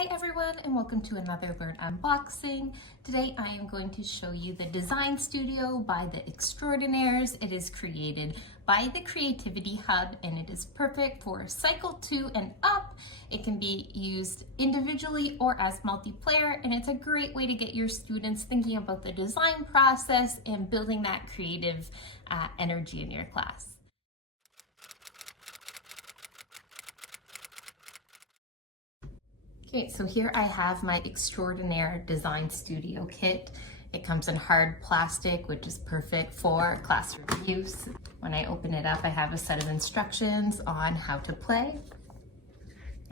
Hi everyone, and welcome to another Learn unboxing. Today I am going to show you the Design Studio by the Extraordinaires. It is created by the Creativity Hub and it is perfect for Cycle 2 and up. It can be used individually or as multiplayer, and it's a great way to get your students thinking about the design process and building that creative energy in your class. Okay, so here I have my Extraordinaire Design Studio kit. It comes in hard plastic, which is perfect for classroom use. When I open it up, I have a set of instructions on how to play.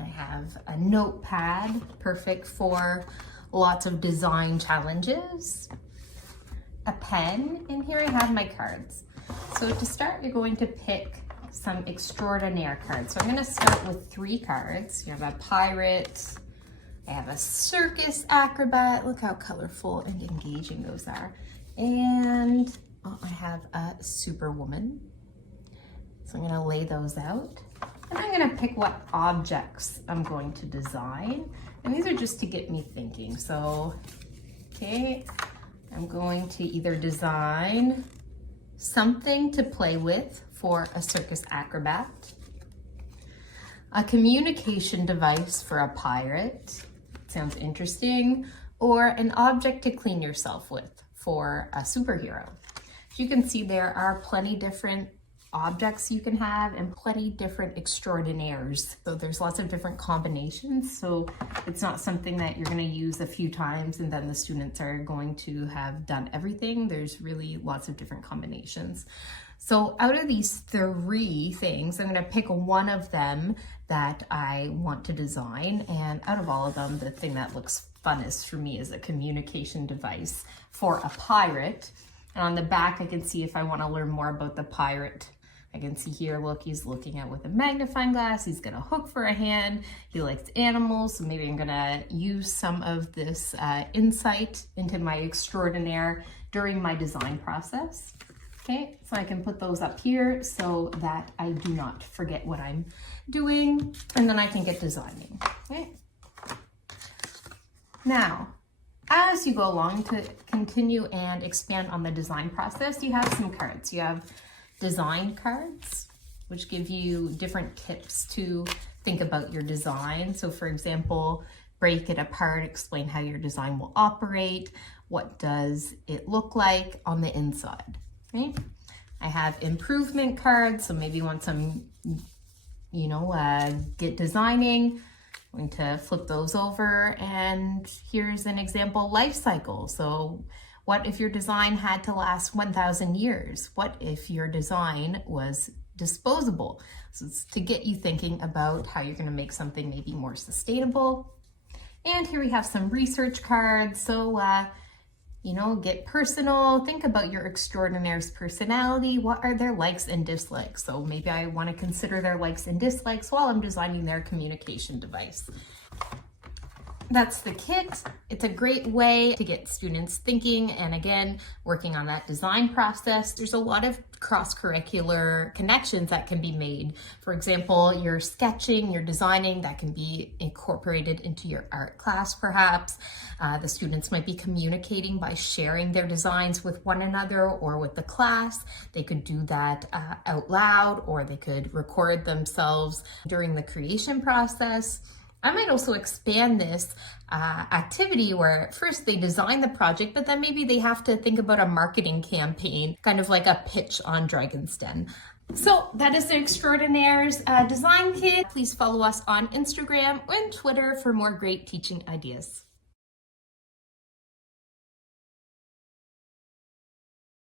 I have a notepad, perfect for lots of design challenges. A pen, and here I have my cards. So to start, you're going to pick some Extraordinaire cards. So I'm gonna start with 3 cards. You have a pirate, I have a circus acrobat. Look how colorful and engaging those are. And I have a superwoman. So I'm gonna lay those out. And I'm gonna pick what objects I'm going to design. And these are just to get me thinking. So, okay, I'm going to either design something to play with for a circus acrobat, a communication device for a pirate, sounds interesting, or an object to clean yourself with for a superhero. As you can see, there are plenty different objects you can have and plenty different extraordinaires. So there's lots of different combinations. So it's not something that you're going to use a few times and then the students are going to have done everything. There's really lots of different combinations. So out of these 3 things, I'm going to pick one of them that I want to design. And out of all of them, the thing that looks funnest for me is a communication device for a pirate. And on the back, I can see if I want to learn more about the pirate. I can see here, look, he's looking at with a magnifying glass. He's got a hook for a hand. He likes animals. So maybe I'm going to use some of this insight into my Extraordinaire during my design process. Okay, so I can put those up here so that I do not forget what I'm doing, and then I can get designing. Okay. Now, as you go along to continue and expand on the design process, you have some cards. You have design cards, which give you different tips to think about your design. So for example, break it apart, explain how your design will operate, what does it look like on the inside. Okay. I have improvement cards, so maybe you want some, get designing. I'm going to flip those over, and here's an example life cycle. So what if your design had to last 1,000 years? What if your design was disposable? So it's to get you thinking about how you're going to make something maybe more sustainable. And here we have some research cards. So get personal, think about your Extraordinaire's personality. What are their likes and dislikes? So maybe I want to consider their likes and dislikes while I'm designing their communication device. That's the kit. It's a great way to get students thinking and again, working on that design process. There's a lot of cross-curricular connections that can be made. For example, you're sketching, you're designing, that can be incorporated into your art class perhaps. The students might be communicating by sharing their designs with one another or with the class. They could do that out loud, or they could record themselves during the creation process. I might also expand this activity where first they design the project, but then maybe they have to think about a marketing campaign, kind of like a pitch on Dragon's Den. So that is the Extraordinaires design kit. Please follow us on Instagram and Twitter for more great teaching ideas.